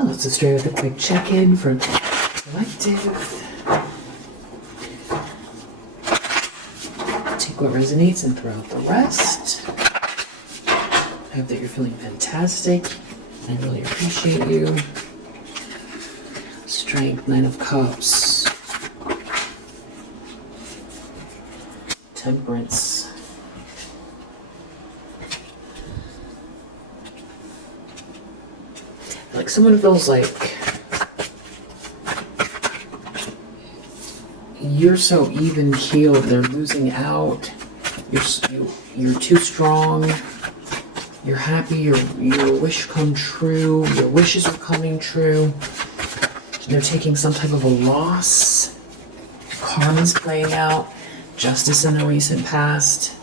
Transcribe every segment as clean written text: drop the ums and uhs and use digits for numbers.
Let's just start with a quick check-in for collective. Take what resonates and throw out the rest. I hope that you're feeling fantastic. I really appreciate you. Strength, Nine of Cups. Temperance. Like someone feels like you're so even-keeled, they're losing out. You're too strong. You're happy, your wish come true, your wishes are coming true. They're taking some type of a loss. Karma's playing out. Justice in the recent past.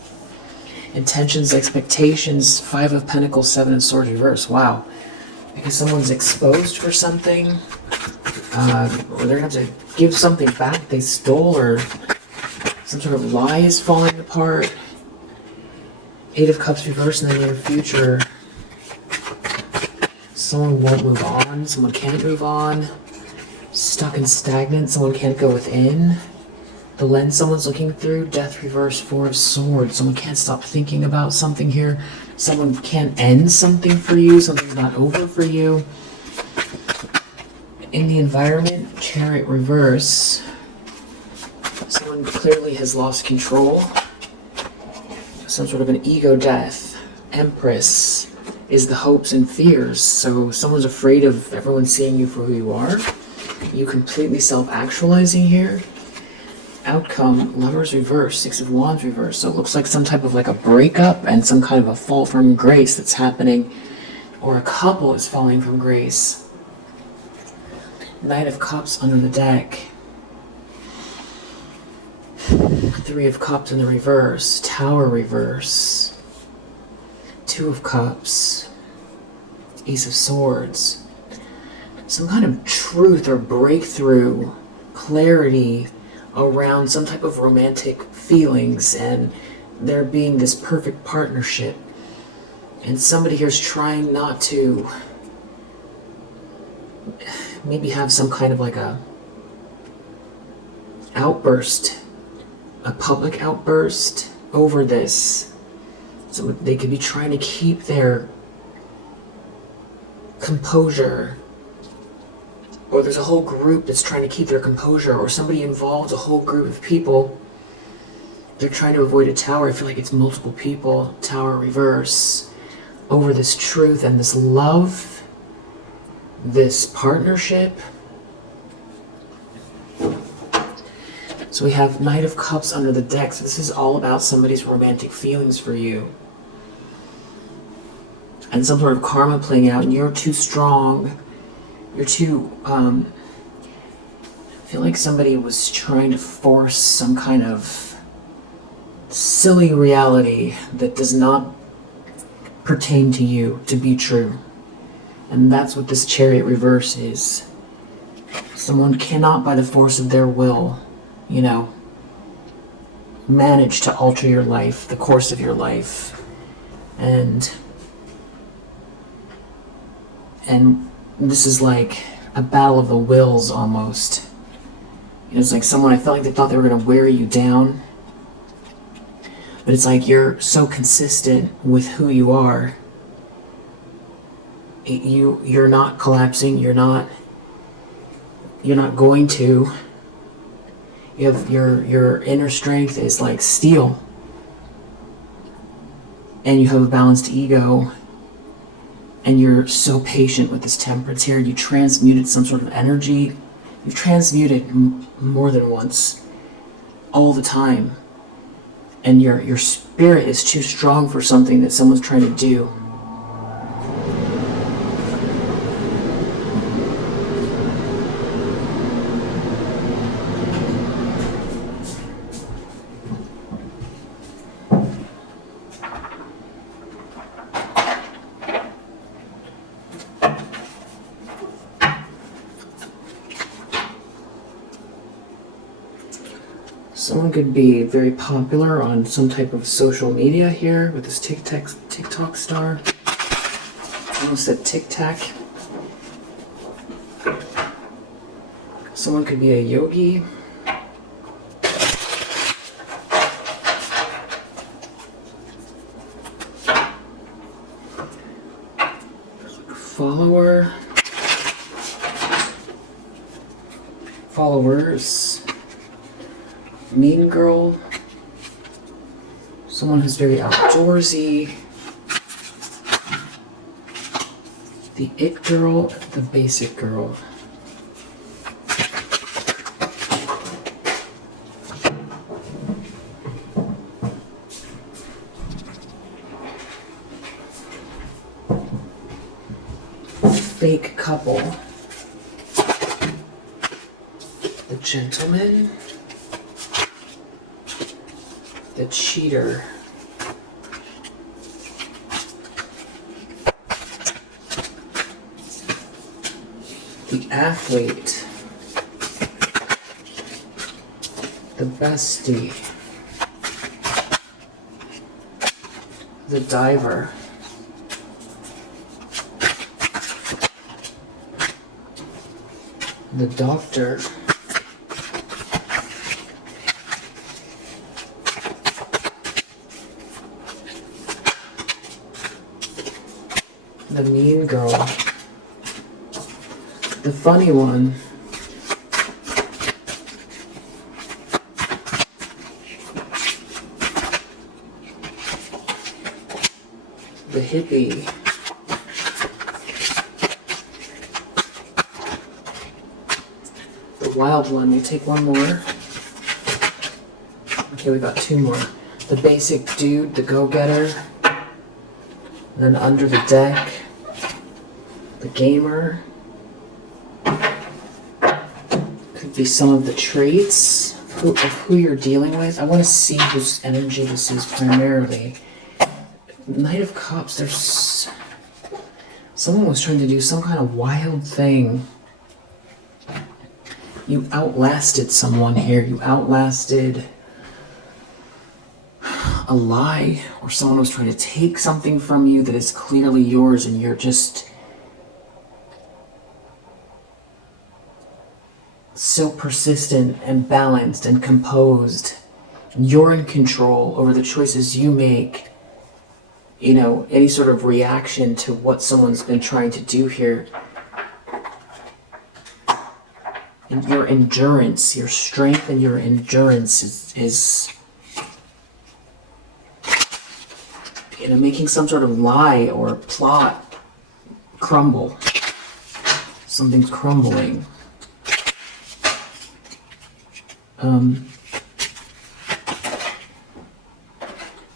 Intentions, expectations, Five of Pentacles, Seven of Swords reverse. Wow. Because someone's exposed for something. Or they're going to have to give something back they stole, or some sort of lie is falling apart. Eight of Cups reverse in the near future. Someone won't move on. Someone can't move on. Stuck and stagnant. Someone can't go within. The lens someone's looking through. Death reverse, Four of Swords. Someone can't stop thinking about something here. Someone can't end something for you. Something's not over for you. In the environment, Chariot reverse. Someone clearly has lost control. Some sort of an ego death. Empress is the hopes and fears. So someone's afraid of everyone seeing you for who you are. You completely self-actualizing here. Outcome, Lovers reverse, Six of Wands reverse. So it looks like some type of like a breakup and some kind of a fall from grace that's happening. Or a couple is falling from grace. Knight of Cups under the deck. Three of Cups in the reverse. Tower reverse. Two of Cups. Ace of Swords. Some kind of truth or breakthrough, clarity around some type of romantic feelings and there being this perfect partnership. And somebody here is trying not to maybe have some kind of like a outburst, a public outburst over this. So they could be trying to keep their composure, or there's a whole group that's trying to keep their composure, or somebody involves a whole group of people. They're trying to avoid a tower. I feel like it's multiple people. Tower reverse over this truth and this love, this partnership. So we have Knight of Cups under the deck. So this is all about somebody's romantic feelings for you. And some sort of karma playing out, and you're too strong. You're too, I feel like somebody was trying to force some kind of silly reality that does not pertain to you to be true. And that's what this Chariot reverse is. Someone cannot, by the force of their will, you know, manage to alter your life, the course of your life. And this is like a battle of the wills almost. It's like someone, I felt like they thought they were going to wear you down. But it's like you're so consistent with who you are. You're not collapsing. You're not going to. You have your inner strength is like steel. And you have a balanced ego. And you're so patient with this temperance here. You transmuted some sort of energy. You've transmuted more than once. All the time. And your spirit is too strong for something that someone's trying to do. Someone could be very popular on some type of social media here with this TikTok star. I almost said Tic Tac. Someone could be a yogi. Follower. Followers. Mean girl. Someone who's very outdoorsy. The it girl, the basic girl. Fake couple. The gentleman. The cheater. The athlete. The bestie. The diver. The doctor. The mean girl. The funny one. The hippie. The wild one. We'll take one more. Okay, we got two more. The basic dude, the go-getter. Then under the deck, the gamer. Could be some of the traits of who you're dealing with. I want to see whose energy this is primarily. Knight of Cups, there's... Someone was trying to do some kind of wild thing. You outlasted someone here. You outlasted a lie, or someone was trying to take something from you that is clearly yours, and you're just so persistent and balanced and composed. You're in control over the choices you make. You know, any sort of reaction to what someone's been trying to do here. And your endurance, your strength and your endurance is you know, making some sort of lie or plot crumble. Something's crumbling.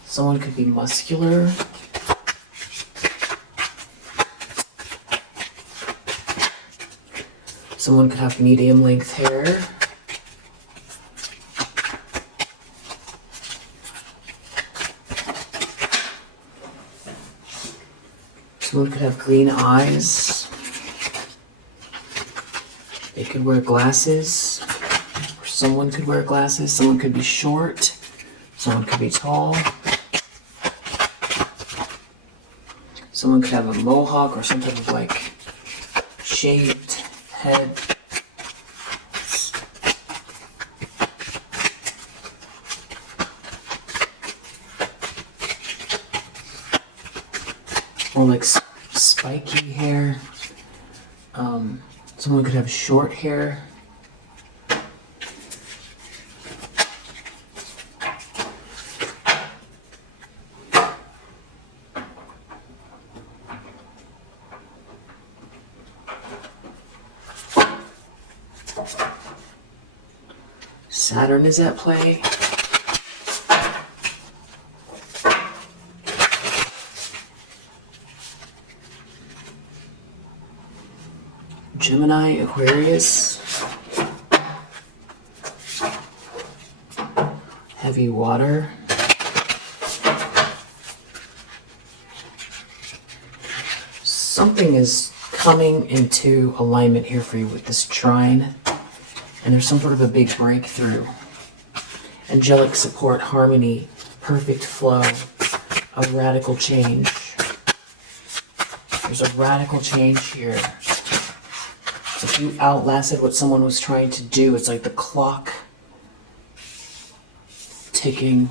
Someone could be muscular. Someone could have medium length hair. Someone could have green eyes. They could wear glasses. Or someone could wear glasses. Someone could be short. Someone could be tall. Someone could have a mohawk or some type of like shaved head. Or like spiky hair. Someone could have short hair. Saturn is at play. Gemini, Aquarius. Heavy water. Something is coming into alignment here for you with this trine. And there's some sort of a big breakthrough. Angelic support, harmony, perfect flow, a radical change. There's a radical change here. If you outlasted what someone was trying to do, it's like the clock ticking.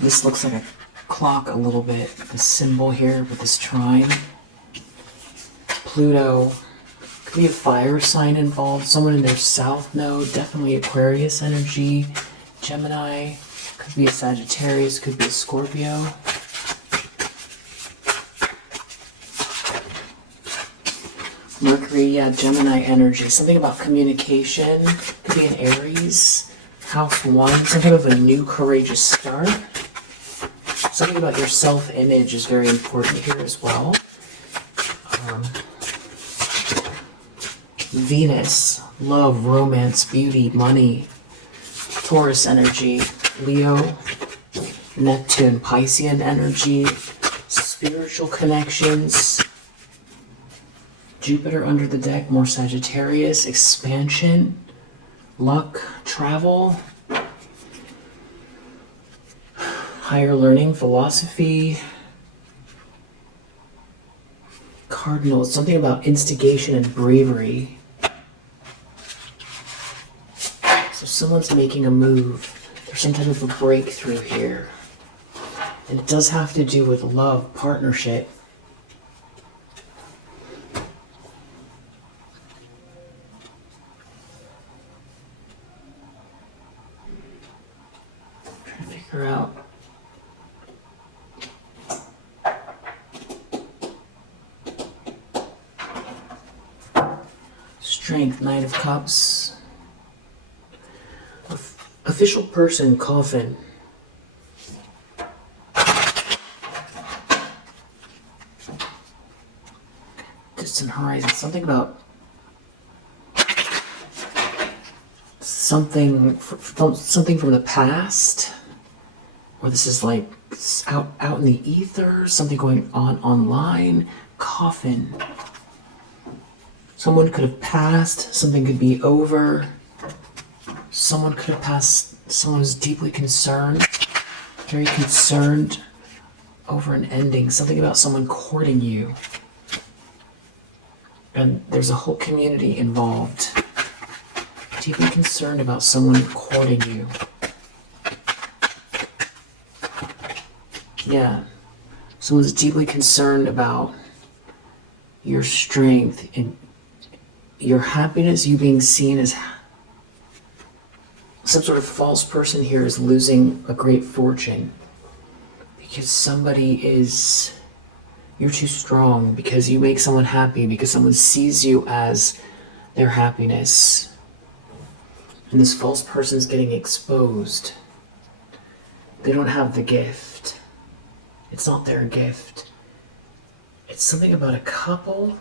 This looks like a clock a little bit. The symbol here with this trine. Pluto. Could be a fire sign involved. Someone in their south node. Definitely Aquarius energy. Gemini. Could be a Sagittarius. Could be a Scorpio. Mercury, yeah, Gemini energy. Something about communication. Could be an Aries. House 1. Some kind of a new courageous start. Something about your self-image is very important here as well. Venus, love, romance, beauty, money. Taurus energy. Leo, Neptune, Piscean energy. Spiritual connections. Jupiter under the deck, more Sagittarius, expansion, luck, travel, higher learning, philosophy, cardinal, something about instigation and bravery. So someone's making a move. There's some type of a breakthrough here. And it does have to do with love, partnership. Out. Strength, Knight of Cups. Official person, coffin. Distant horizon, something about something from the past. Or this is like out in the ether, something going on online. Coffin. Someone could have passed, something could be over. Someone could have passed, someone is deeply concerned, very concerned over an ending. Something about someone courting you. And there's a whole community involved. Deeply concerned about someone courting you. Yeah, someone's deeply concerned about your strength and your happiness, you being seen as some sort of false person here is losing a great fortune because you're too strong, because you make someone happy, because someone sees you as their happiness. And this false person's getting exposed. They don't have the gift. It's not their gift. It's something about a couple.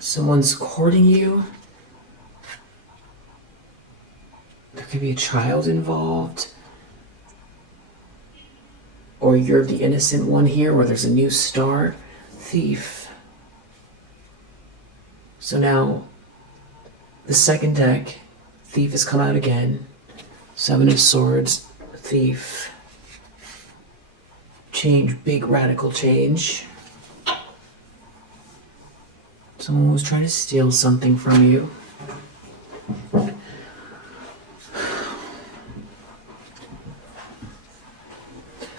Someone's courting you. There could be a child involved. Or you're the innocent one here, where there's a new start. Thief. So now, the second deck, Thief has come out again. 7 of Swords, Thief. Change, big radical change. Someone was trying to steal something from you.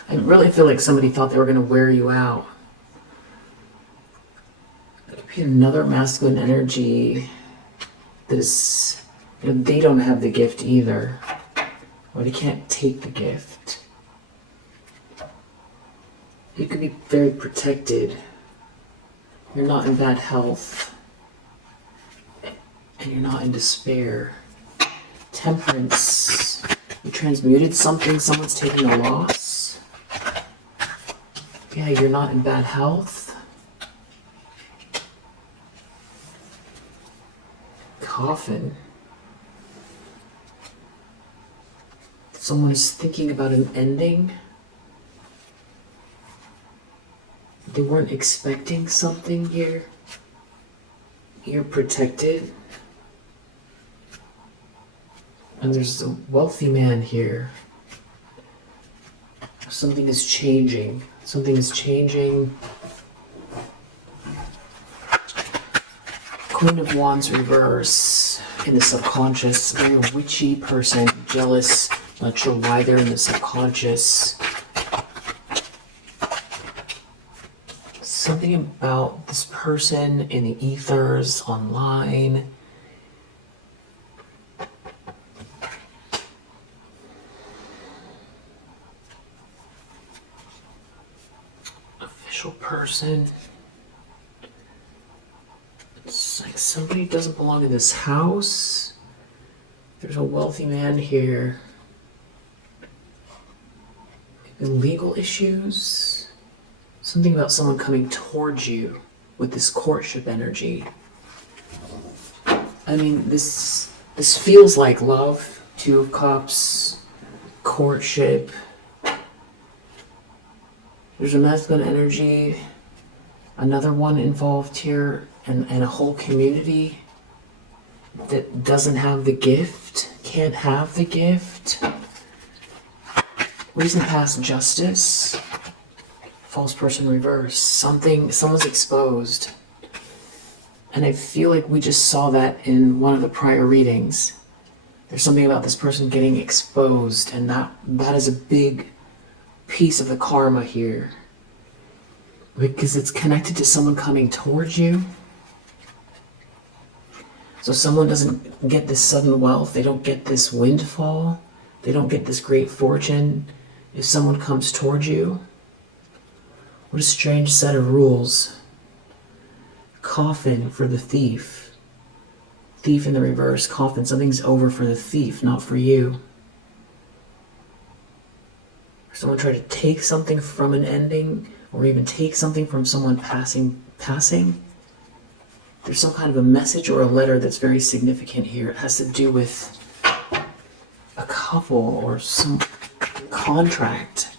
I really feel like somebody thought they were going to wear you out. There could be another masculine energy that is, they don't have the gift either. Or they can't take the gift. You could be very protected. You're not in bad health. And you're not in despair. Temperance. You transmuted something, someone's taking a loss. Yeah, you're not in bad health. Coffin. Someone is thinking about an ending. They weren't expecting something here. You're protected. And there's a wealthy man here. Something is changing. Something is changing. Queen of Wands reverse in the subconscious. Very witchy person, jealous, not sure why they're in the subconscious. Something about this person in the ethers, online. Official person. It's like somebody doesn't belong in this house. There's a wealthy man here. Legal issues. Something about someone coming towards you with this courtship energy. I mean, this feels like love. Two of Cups, courtship. There's a masculine energy. Another one involved here, and a whole community that doesn't have the gift, can't have the gift. Reason past justice. False person reverse. Someone's exposed. And I feel like we just saw that in one of the prior readings. There's something about this person getting exposed, and that is a big piece of the karma here. Because it's connected to someone coming towards you. So someone doesn't get this sudden wealth, they don't get this windfall, they don't get this great fortune if someone comes towards you. What a strange set of rules. Coffin for the thief. Thief in the reverse, coffin. Something's over for the thief, not for you. Someone tried to take something from an ending, or even take something from someone passing. There's some kind of a message or a letter that's very significant here. It has to do with a couple or some contract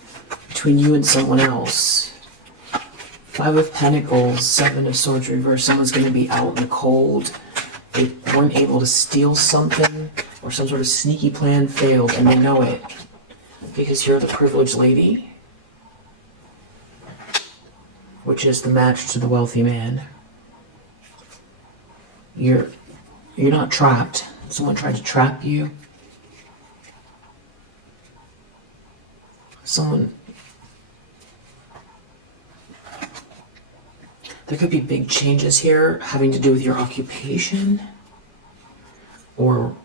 between you and someone else. 5 of Pentacles, 7 of Swords reverse. Someone's going to be out in the cold. They weren't able to steal something, or some sort of sneaky plan failed, and they know it. Because you're the privileged lady, which is the match to the wealthy man. You're not trapped. Someone tried to trap you. There could be big changes here having to do with your occupation or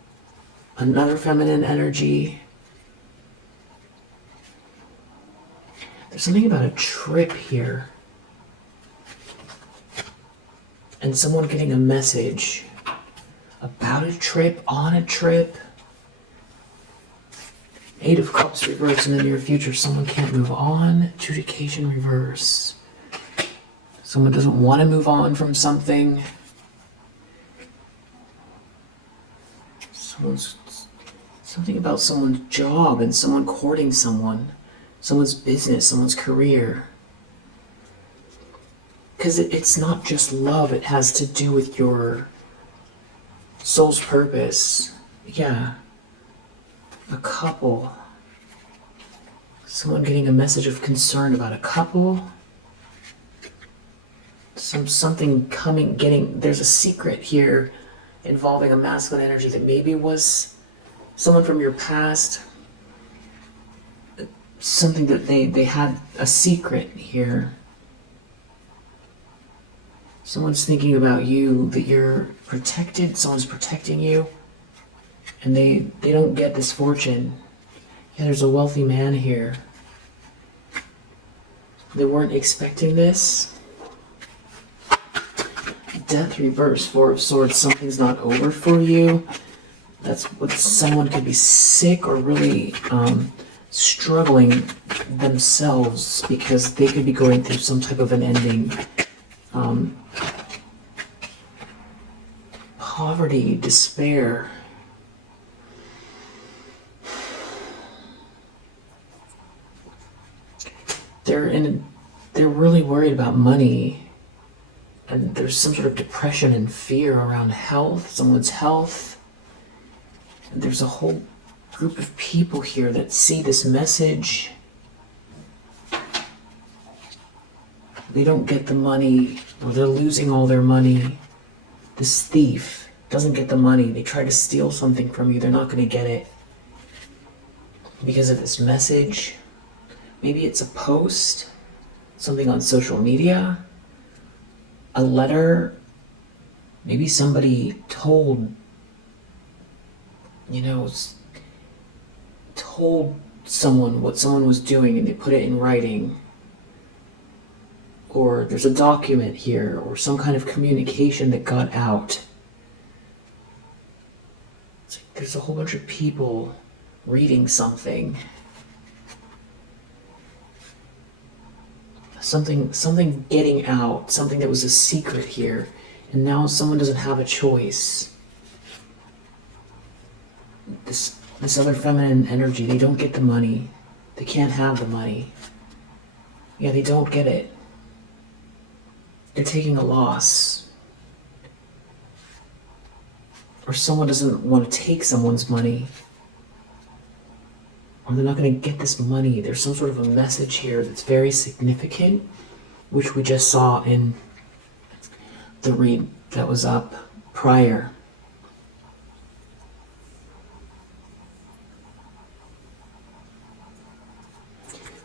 another feminine energy. There's something about a trip here. And someone getting a message about a trip, on a trip. 8 of Cups reverse in the near future. Someone can't move on. Adjudication reverse. Someone doesn't want to move on from something. Something about someone's job and someone courting someone. Someone's business, someone's career. Because it's not just love, it has to do with your soul's purpose. Yeah. A couple. Someone getting a message of concern about a couple. Something coming, there's a secret here involving a masculine energy that maybe was someone from your past. Something that they had a secret here. Someone's thinking about you, that you're protected, someone's protecting you, and they don't get this fortune. Yeah, there's a wealthy man here. They weren't expecting this. Death reverse, 4 of Swords, something's not over for you. That's what someone could be sick or really struggling themselves because they could be going through some type of an ending. Poverty, despair. They're really worried about money, and there's some sort of depression and fear around health, someone's health. And there's a whole group of people here that see this message. They don't get the money, or they're losing all their money. This thief doesn't get the money. They try to steal something from you. They're not going to get it because of this message. Maybe it's a post, something on social media, a letter. Maybe somebody told someone what someone was doing and they put it in writing. Or there's a document here, or some kind of communication that got out. It's like there's a whole bunch of people reading something. Something getting out, something that was a secret here, and now someone doesn't have a choice. This other feminine energy, they don't get the money. They can't have the money. Yeah, they don't get it. They're taking a loss. Or someone doesn't want to take someone's money. Or they're not going to get this money. There's some sort of a message here that's very significant, which we just saw in the read that was up prior.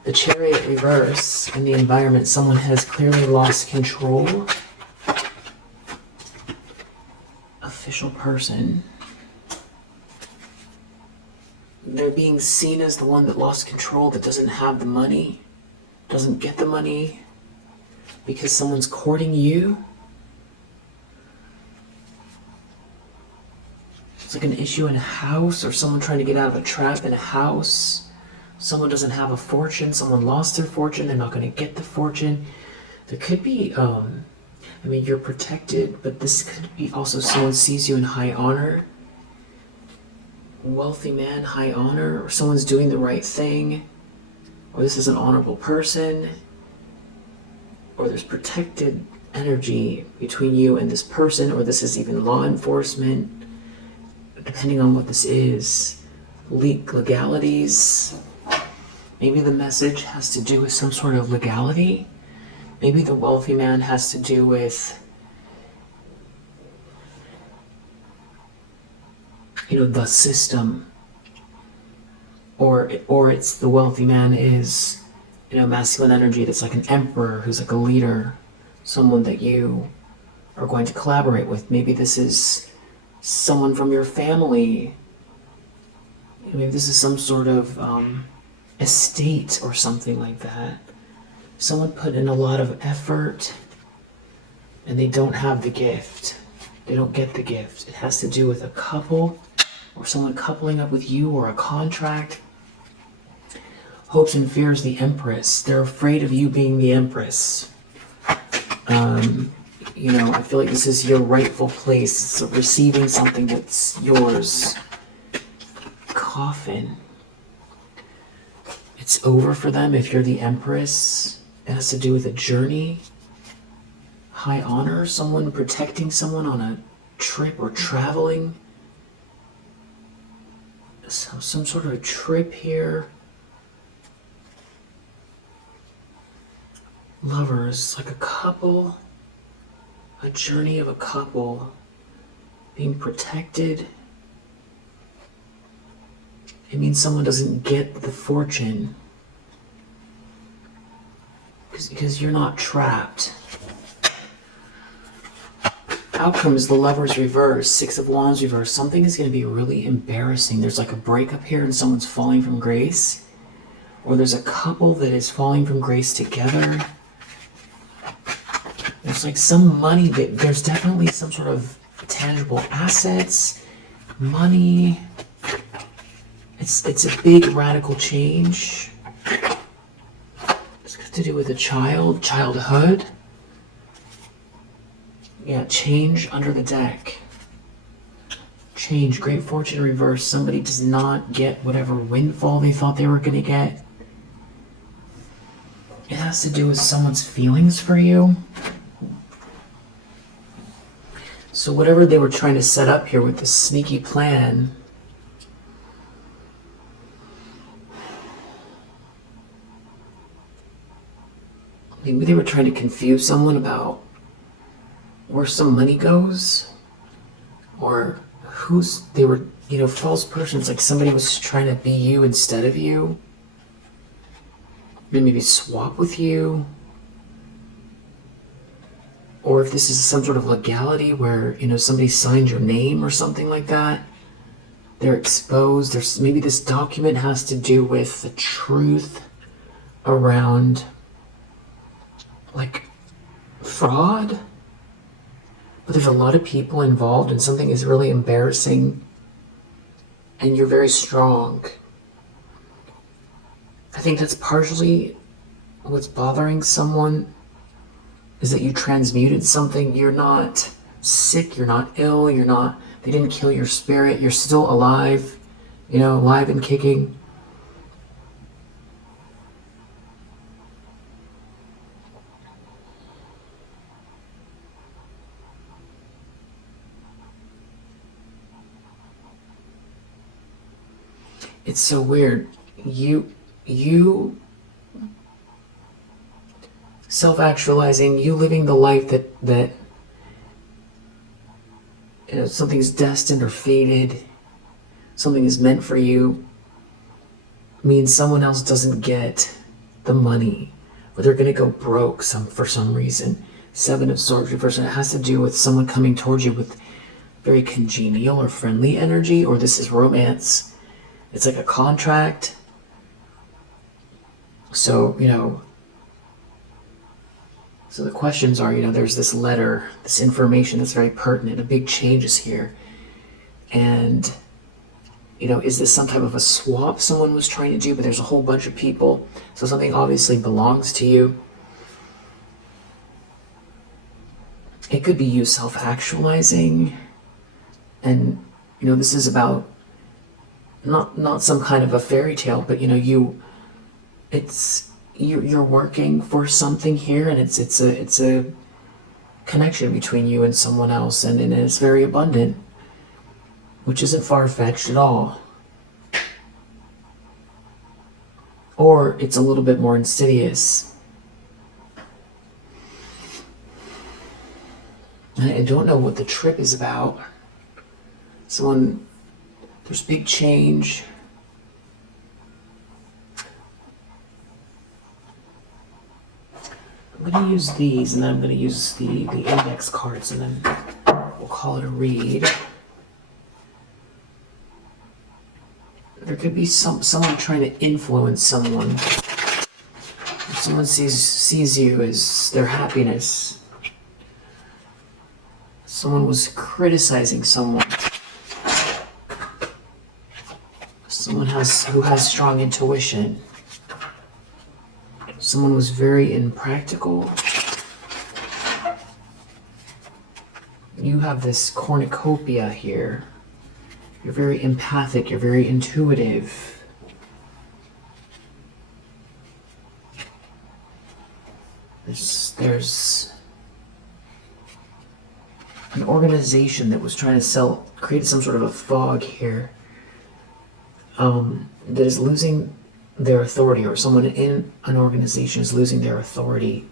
The Chariot reverse in the environment, someone has clearly lost control. Official person. They're being seen as the one that lost control, that doesn't have the money, doesn't get the money, because someone's courting you. It's like an issue in a house, or someone trying to get out of a trap in a house. Someone doesn't have a fortune, someone lost their fortune, they're not going to get the fortune. There could be, you're protected, but this could be also someone sees you in high honor. Wealthy man, high honor, or someone's doing the right thing, or this is an honorable person, or there's protected energy between you and this person, or this is even law enforcement, depending on what this is. Legalities. Maybe the message has to do with some sort of legality. Maybe the wealthy man has to do with, the system. Or it's the wealthy man is, masculine energy that's like an emperor who's like a leader, someone that you are going to collaborate with. Maybe this is someone from your family. Maybe this is some sort of estate or something like that. Someone put in a lot of effort and they don't have the gift. They don't get the gift. It has to do with a couple or someone coupling up with you, or a contract. Hopes and fears, the Empress. They're afraid of you being the Empress. I feel like this is your rightful place. It's receiving something that's yours. Coffin. It's over for them if you're the Empress. It has to do with a journey. High honor, someone protecting someone on a trip or traveling. Some sort of a trip here. Lovers, like a couple. A journey of a couple. Being protected. It means someone doesn't get the fortune. Because you're not trapped. Outcome is the Lovers reverse, Six of Wands reverse. Something is going to be really embarrassing. There's like a breakup here and someone's falling from grace. Or there's a couple that is falling from grace together. There's like some money. There's definitely some sort of tangible assets, money. It's a big radical change. It's got to do with a childhood. Yeah, change under the deck. Change, great fortune reverse. Somebody does not get whatever windfall they thought they were going to get. It has to do with someone's feelings for you. So whatever they were trying to set up here with this sneaky plan, maybe they were trying to confuse someone about where some money goes. or they were, false persons, like somebody was trying to be you instead of you, maybe swap with you. Or if this is some sort of legality where, somebody signed your name or something like that, they're exposed. Maybe this document has to do with the truth around, like, fraud. But there's a lot of people involved and something is really embarrassing and you're very strong. I think that's partially what's bothering someone, is that you transmuted something. You're not sick, you're not ill, they didn't kill your spirit, you're still alive, alive and kicking. It's so weird. You self-actualizing, you living the life that something's destined or fated, something is meant for you, means someone else doesn't get the money, or they're going to go broke for some reason. Seven of Swords reverse, and it has to do with someone coming towards you with very congenial or friendly energy, or this is romance. It's like a contract. So, so the questions are, there's this letter, this information that's very pertinent, a big change is here. And, is this some type of a swap someone was trying to do, but there's a whole bunch of people, so something obviously belongs to you. It could be you self-actualizing, and, this is about not some kind of a fairy tale, but, you're working for something here, and it's a connection between you and someone else, and it's very abundant, which isn't far-fetched at all. Or it's a little bit more insidious. I don't know what the trip is about. There's big change. I'm going to use these, and then I'm going to use the index cards, and then we'll call it a read. There could be someone trying to influence someone. If someone sees you as their happiness. Someone was criticizing someone. Someone who has strong intuition. Someone was very impractical. You have this cornucopia here. You're very empathic, you're very intuitive. There's an organization that was trying to create some sort of a fog here, that is losing their authority, or someone in an organization is losing their authority,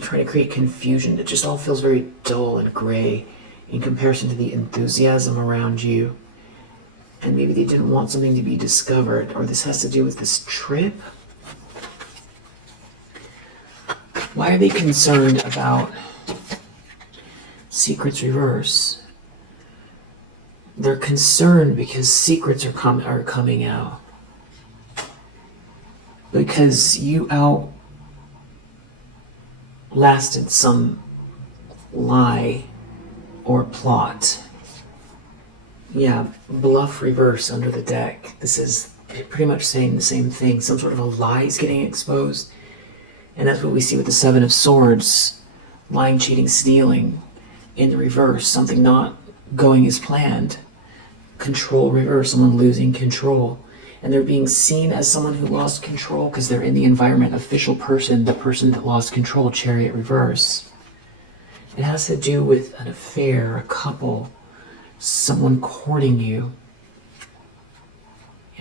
trying to create confusion. It just all feels very dull and gray in comparison to the enthusiasm around you. And maybe they didn't want something to be discovered, or this has to do with this trip. Why are they concerned about secrets reverse? They're concerned because secrets are coming out. Because you outlasted some lie or plot. Yeah, bluff reverse under the deck. This is pretty much saying the same thing. Some sort of a lie is getting exposed. And that's what we see with the Seven of Swords. Lying, cheating, stealing in the reverse. Something not going as planned. Control reverse, someone losing control. And they're being seen as someone who lost control because they're in the environment. Official person, the person that lost control, Chariot reverse. It has to do with an affair, a couple, someone courting you.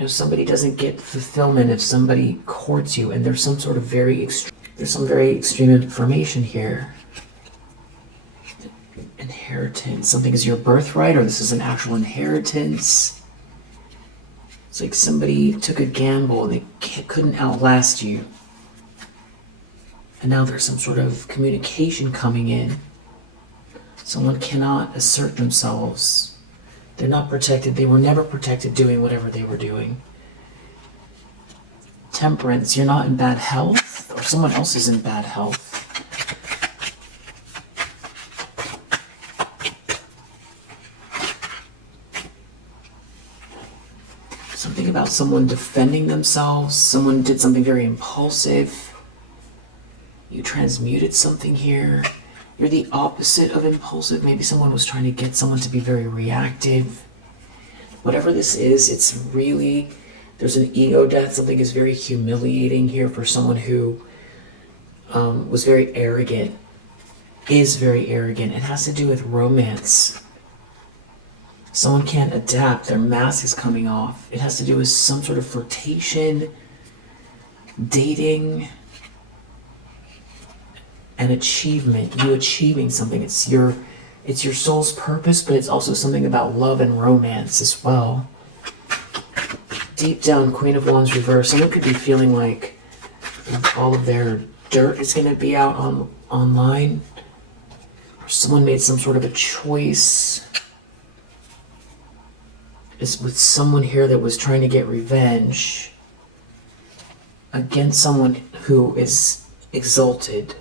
Somebody doesn't get fulfillment if somebody courts you, and there's some sort of very extreme information here. inheritance. Something is your birthright, or this is an actual inheritance. It's like somebody took a gamble and they couldn't outlast you. And now there's some sort of communication coming in. Someone cannot assert themselves. They're not protected. They were never protected doing whatever they were doing. Temperance, you're not in bad health, or someone else is in bad health. Something about someone defending themselves. Someone did something very impulsive. You transmuted something here. You're the opposite of impulsive. Maybe someone was trying to get someone to be very reactive. Whatever this is, it's really, there's an ego death. Something is very humiliating here for someone who was very arrogant, is very arrogant. It has to do with romance. Someone can't adapt. Their mask is coming off. It has to do with some sort of flirtation, dating, and achievement. You achieving something. It's your soul's purpose, but it's also something about love and romance as well. Deep down, Queen of Wands reverse. Someone could be feeling like all of their dirt is going to be out online. Or someone made some sort of a choice. It's with someone here that was trying to get revenge against someone who is exalted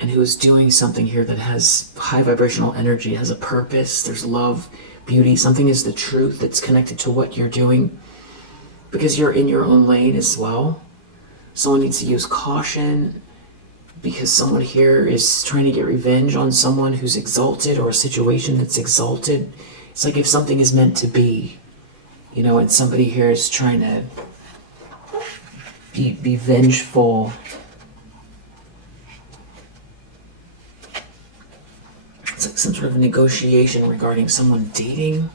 and who is doing something here that has high vibrational energy, has a purpose, there's love, beauty, something is the truth that's connected to what you're doing because you're in your own lane as well. Someone needs to use caution because someone here is trying to get revenge on someone who's exalted or a situation that's exalted. It's like if something is meant to be, you know, and somebody here is trying to be vengeful. It's like some sort of negotiation regarding someone dating.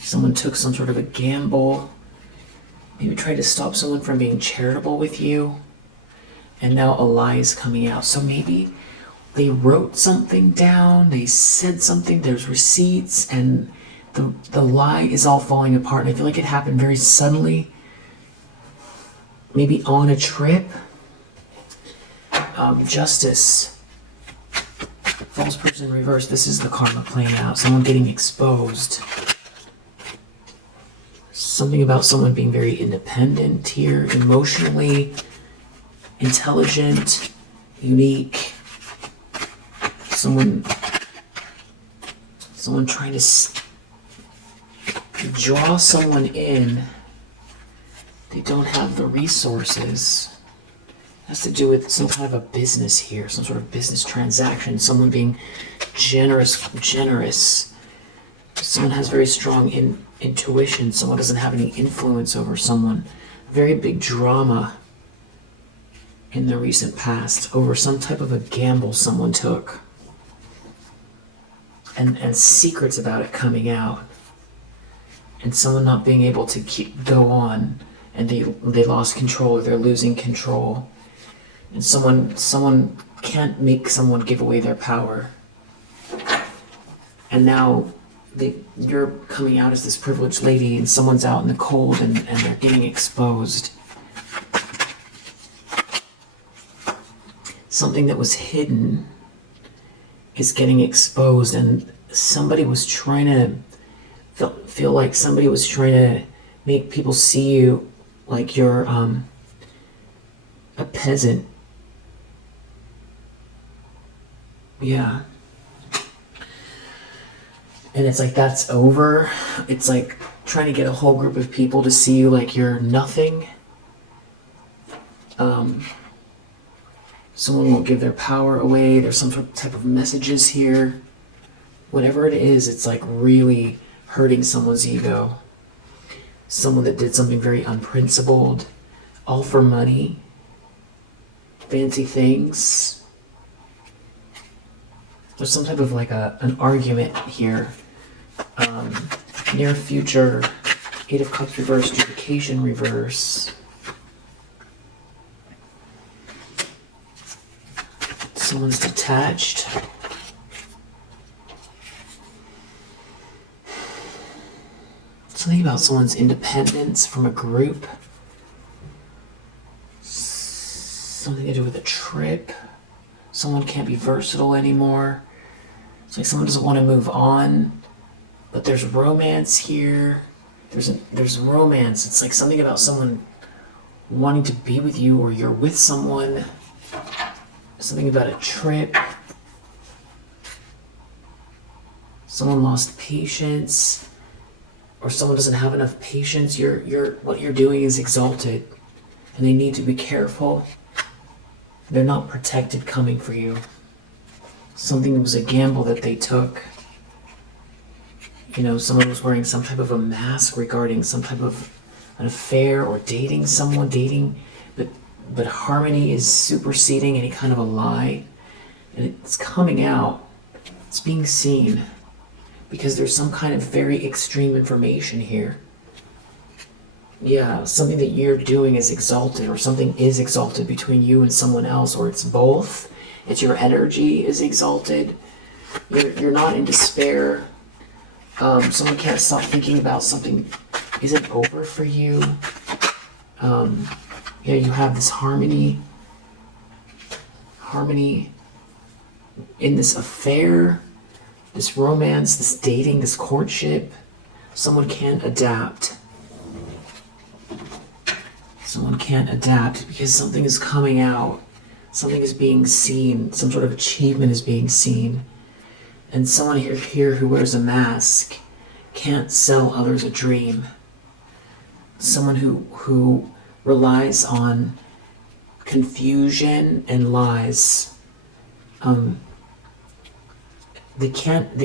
Someone took some sort of a gamble. Maybe tried to stop someone from being charitable with you. And now a lie is coming out. So maybe they wrote something down, they said something, there's receipts, and the lie is all falling apart. And I feel like it happened very suddenly. Maybe on a trip. Justice. False person reverse. This is the karma playing out. Someone getting exposed. Something about someone being very independent here. Emotionally intelligent. Unique. Someone trying to draw someone in. They don't have the resources. It has to do with some kind of a business here, some sort of business transaction. Someone being generous. Someone has very strong intuition. Someone doesn't have any influence over someone. Very big drama in the recent past over some type of a gamble someone took. And secrets about it coming out. And someone not being able to go on. And they lost control, or they're losing control. And someone can't make someone give away their power. And now you're coming out as this privileged lady, and someone's out in the cold, and they're getting exposed. Something that was hidden is getting exposed, and somebody was trying to feel like somebody was trying to make people see you like you're a peasant. Yeah. And it's like that's over. It's like trying to get a whole group of people to see you like you're nothing. Someone won't give their power away. There's some sort of type of messages here. Whatever it is, it's like really hurting someone's ego. Someone that did something very unprincipled, all for money, fancy things. There's some type of like an argument here. Near future, Eight of Cups reverse, Duplication reverse. Someone's detached. Something about someone's independence from a group. Something to do with a trip. Someone can't be versatile anymore. It's like someone doesn't want to move on, but there's romance here. There's romance. It's like something about someone wanting to be with you, or you're with someone. Something about a trip. Someone lost patience, or someone doesn't have enough patience. What you're doing is exalted, and they need to be careful. They're not protected coming for you. Something was a gamble that they took. You know, someone was wearing some type of a mask regarding some type of an affair or dating someone, but harmony is superseding any kind of a lie, and it's coming out. It's being seen because there's some kind of very extreme information here. Yeah, something that you're doing is exalted, or something is exalted between you and someone else, or it's both. It's your energy is exalted. You're not in despair. Someone can't stop thinking about something isn't over for you. Yeah, you have this harmony in this affair, this romance, this dating, this courtship. Someone can't adapt. Someone can't adapt because something is coming out. Something is being seen. Some sort of achievement is being seen. And someone here who wears a mask can't sell others a dream. Someone who relies on confusion and lies.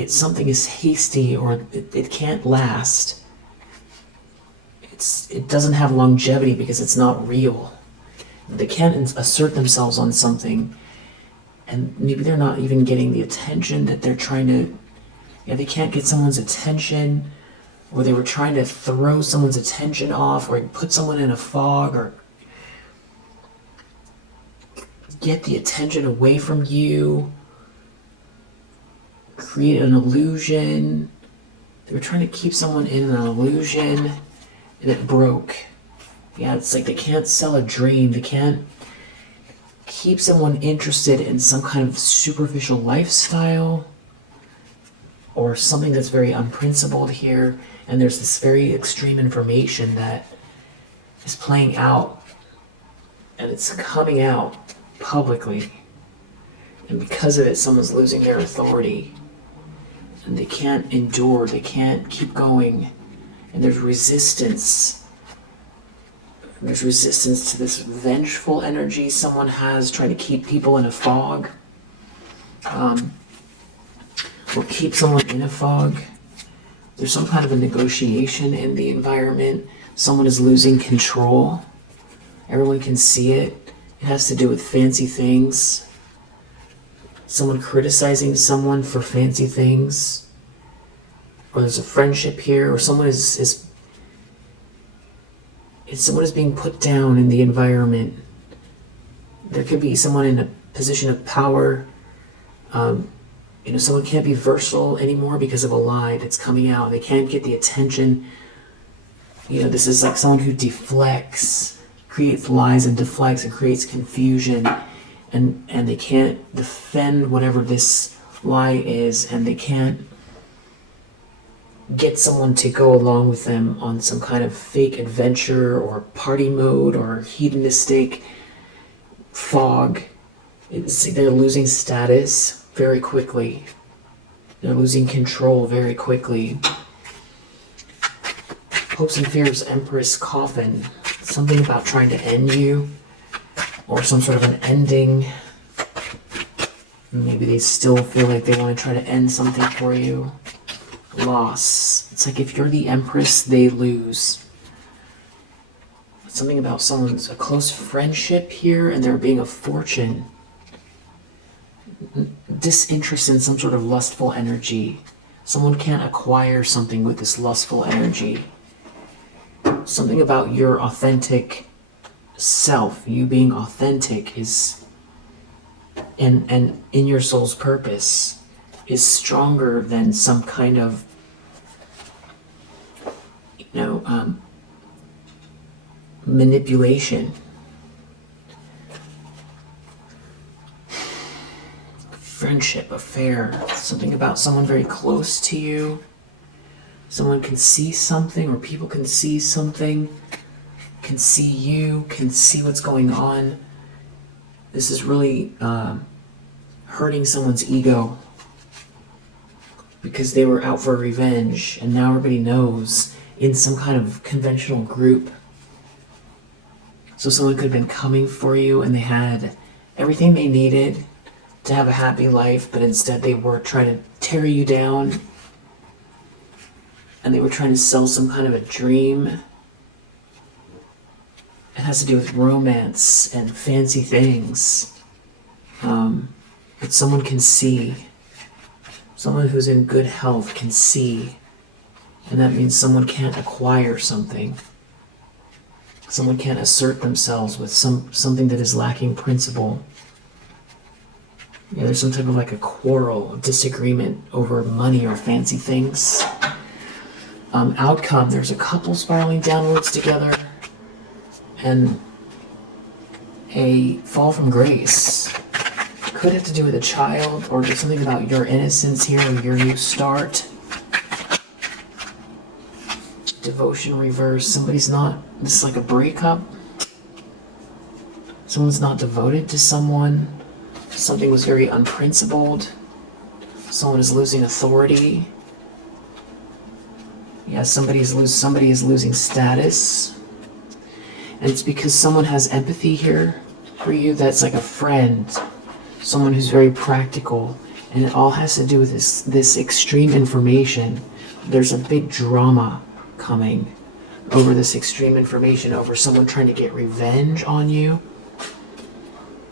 Something is hasty, or it can't last. It doesn't have longevity because it's not real. They can't assert themselves on something, and maybe they're not even getting the attention that they're trying to. Yeah, they can't get someone's attention, or they were trying to throw someone's attention off, or put someone in a fog, or get the attention away from you, create an illusion. They were trying to keep someone in an illusion, and it broke. Yeah, it's like they can't sell a dream. They can't keep someone interested in some kind of superficial lifestyle or something that's very unprincipled here. And there's this very extreme information that is playing out, and it's coming out publicly. And because of it, someone's losing their authority, and they can't endure. They can't keep going. And there's resistance. There's resistance to this vengeful energy someone has, trying to keep people in a fog. Or keep someone in a fog. There's some kind of a negotiation in the environment. Someone is losing control. Everyone can see it. It has to do with fancy things. Someone criticizing someone for fancy things. Or there's a friendship here, or someone is being put down in the environment. There could be someone in a position of power. Someone can't be versatile anymore because of a lie that's coming out. They can't get the attention. This is like someone who deflects, creates lies and deflects and creates confusion, and they can't defend whatever this lie is, and they can't get someone to go along with them on some kind of fake adventure or party mode or hedonistic fog. They're losing status very quickly. They're losing control very quickly. Hopes and Fears, Empress, Coffin. Something about trying to end you, or some sort of an ending. Maybe they still feel like they want to try to end something for you. Loss. It's like if you're the Empress, they lose. Something about a close friendship here, and there being a fortune. Disinterest in some sort of lustful energy. Someone can't acquire something with this lustful energy. Something about your authentic self, you being authentic, is and in your soul's purpose is stronger than some kind of manipulation. Friendship, affair, something about someone very close to you. Someone can see something, or people can see something, can see you, can see what's going on. This is really hurting someone's ego because they were out for revenge, and now everybody knows in some kind of conventional group. So someone could have been coming for you and they had everything they needed to have a happy life, but instead they were trying to tear you down, and they were trying to sell some kind of a dream. It has to do with romance and fancy things. But someone can see. Someone who's in good health can see. And that means someone can't acquire something. Someone can't assert themselves with something that is lacking principle. Yeah, there's some type of like a quarrel, disagreement over money or fancy things. Outcome, there's a couple spiraling downwards together and a fall from grace. Could have to do with a child, or just something about your innocence here, or your new start. Devotion reverse, somebody's not, this is like a breakup. Someone's not devoted to someone. Something was very unprincipled. Someone is losing authority. Yeah, somebody is losing status. And it's because someone has empathy here for you that's like a friend. Someone who's very practical. And it all has to do with this extreme information. There's a big drama coming over this extreme information, over someone trying to get revenge on you.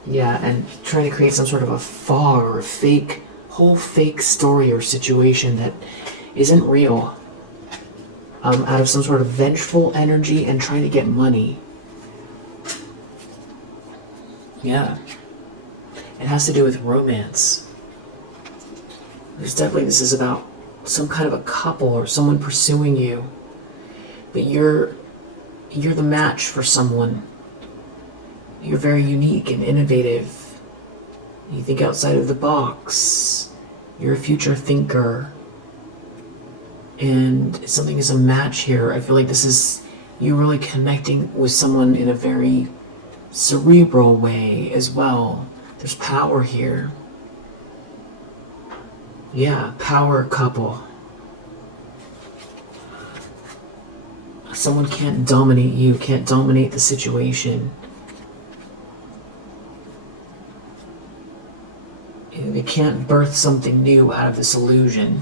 Yeah, and trying to create some sort of a fog or a whole fake story or situation that isn't real. Out of some sort of vengeful energy and trying to get money. Yeah. It has to do with romance. This is about some kind of a couple or someone pursuing you. But you're the match for someone. You're very unique and innovative. You think outside of the box. You're a future thinker. And something is a match here. I feel like this is you really connecting with someone in a very cerebral way as well. There's power here. Yeah, power couple. Someone can't dominate you, can't dominate the situation. They can't birth something new out of this illusion.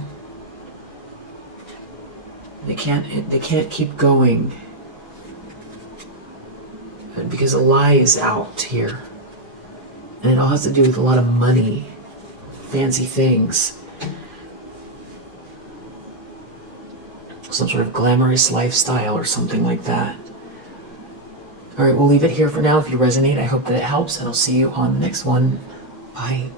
They can't keep going. Because a lie is out here. And it all has to do with a lot of money. Fancy things. Some sort of glamorous lifestyle or something like that. Alright, we'll leave it here for now. If you resonate, I hope that it helps, and I'll see you on the next one. Bye.